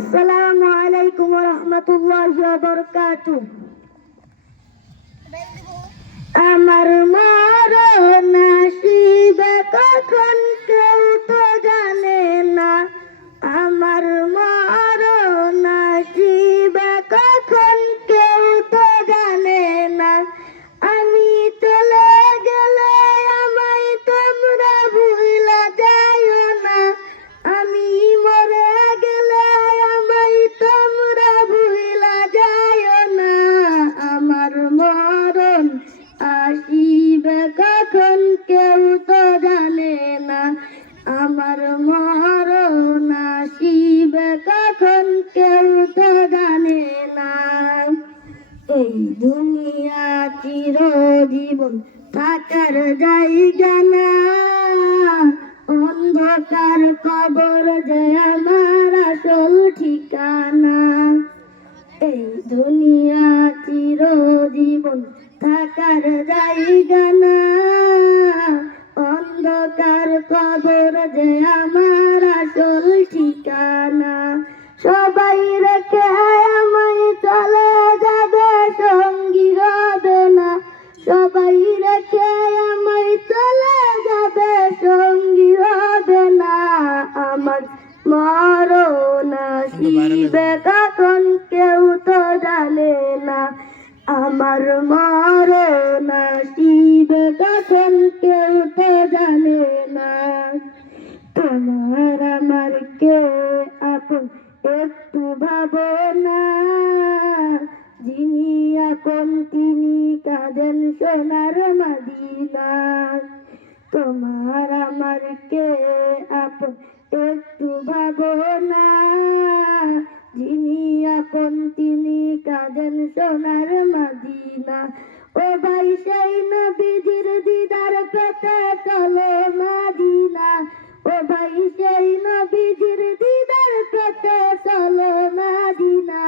আসসালামু আলাইকুম ওয়া রাহমাতুল্লাহি ওয়া বারাকাতুহু। আমার মরণ আসিবে কখন কেউ তো জানে না, আমার মরণ আসিবে কখন কেউ তো জানে না। আমি চলে গেলে আমায় তোমরা ভুইলা যাইও না, আমি মরে গেলে আমায় তোমরা ভুইলা যাইও না। আমার মরণ আসিবে কখন কেউ তো জানে না, আমার মরণ আসিবে কখন কেউ তো জানে না। এই দুনিয়া চিরজীবন থাকার জায়গা না, অন্ধকার কবর যে আমার আসল ঠিকানা। এই দুনিয়া চিরজীবন থাকার জায়গা না, অন্ধকার কবর যে আমার আসল ঠিকানা। সবাই রেখে আমায় চলে যাবে, সঙ্গী হবে না। সবাই রেখে আমায় চলে যাবে, সঙ্গী হবে না। আমার মরণ আসিবে কখন কেউ তো জানে না, আমার মরণ আসিবে কখন কেউ তো জানে না। তোমার আমার কে আপন একটু ভাবনা, যিনি আপন তিনি কাঁদেন সোনার মদিনা। তোমার আমার কে আপন একটু ভাবনা, যিনি আপন তিনি কাঁদেন সোনার মদিনা। ও ভাই সেই নবীজির দিদার পেতে চলো মদিনা, ও ভাই সেই নবীজির দিদার পেতে চলো মদিনা।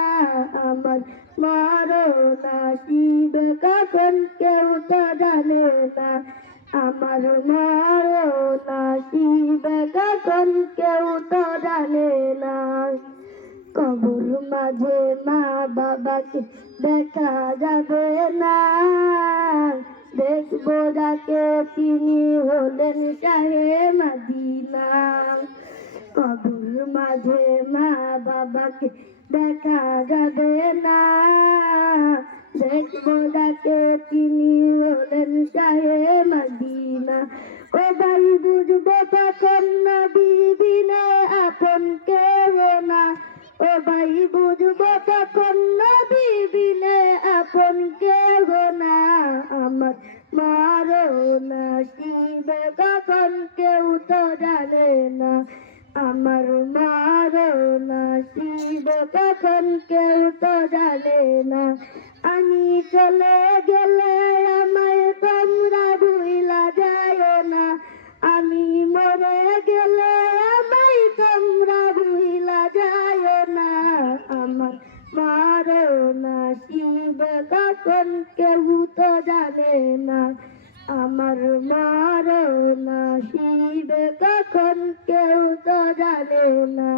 আমার মরণ আসিবে কখন কেউ তো জানে না, আমার মরণ আসিবে কখন কেউ তো জানে না। কবর মাঝে মা বাবাকে দেখা যাবে না, দেখবো যাকে তিনি হলেন শাহে মদিনা। কবর মাঝে মা বাবাকে দেখা যাবে না, দেখবো যাকে তিনি হলেন শাহে মদিনা। ও ভাই বুঝবো তখন নবী বিনে আপন কেউ না, ও ভাই বুঝবো তখন নবী বিনে আপন কেউ না। আমার মরণ আসিবে কখন কেউ তো জানে না, আমার মরণ আসিবে কখন কেউ তো জানে না। আমি চলে গেলে আমায় তোমরা ভুইলা যাইও না, আমি মরে গেলে আমায় তোমরা ভুইলা যাইও না। আমার মরণ আসিবে কখন কেউ তো জানে না, আমার মরণ আসিবে কখন কেউ তো জানে না।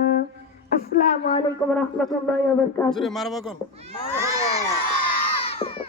আসসালামু আলাইকুম ওয়া রাহমাতুল্লাহি ওয়া বারাকাতুহু।